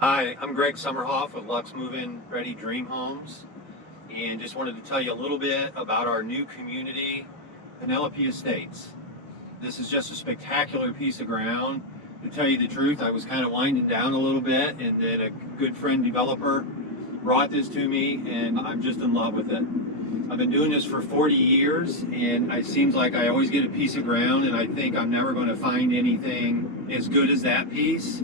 Hi, I'm Greg Summerhoff with Lux Move-In Ready Dream Homes, and just wanted to tell you a little bit about our new community, Penelope Estates. This is just a spectacular piece of ground. To tell you the truth, I was kind of winding down a little bit, and then a good friend developer brought this to me, and I'm just in love with it. I've been doing this for 40 years, and it seems like I always get a piece of ground, and I think I'm never going to find anything as good as that piece.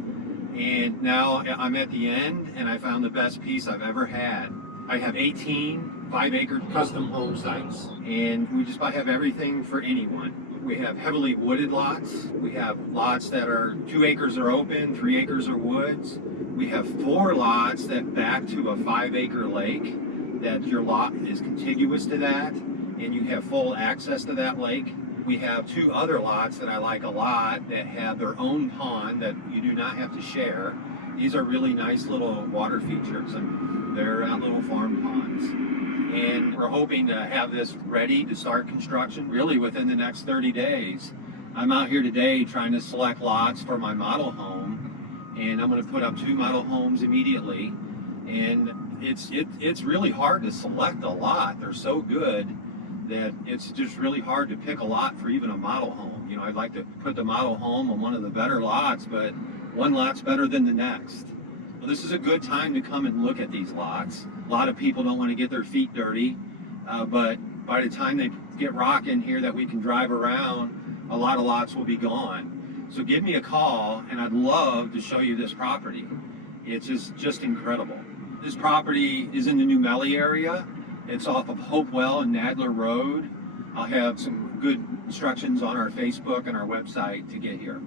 And now I'm at the end, and I found the best piece I've ever had. I have 18 5-acre custom home sites, and we just about have everything for anyone. We have heavily wooded lots. We have lots that are 2 acres are open, 3 acres are woods. We have 4 lots that back to a 5-acre lake, that your lot is contiguous to that, and you have full access to that lake. We have 2 other lots that I like a lot that have their own pond that you do not have to share. These are really nice little water features, and they're little farm ponds. And we're hoping to have this ready to start construction really within the next 30 days. I'm out here today trying to select lots for my model home, and I'm going to put up 2 model homes immediately. And it's really hard to select a lot. They're so good that it's just really hard to pick a lot for even a model home. You know, I'd like to put the model home on one of the better lots, but one lot's better than the next. Well, this is a good time to come and look at these lots. A lot of people don't want to get their feet dirty, but by the time they get rocking here that we can drive around, a lot of lots will be gone. So give me a call, and I'd love to show you this property. It's just incredible. This property is in the new Melle area. It's off of Hopewell and Nadler Road. I'll have some good instructions on our Facebook and our website to get here.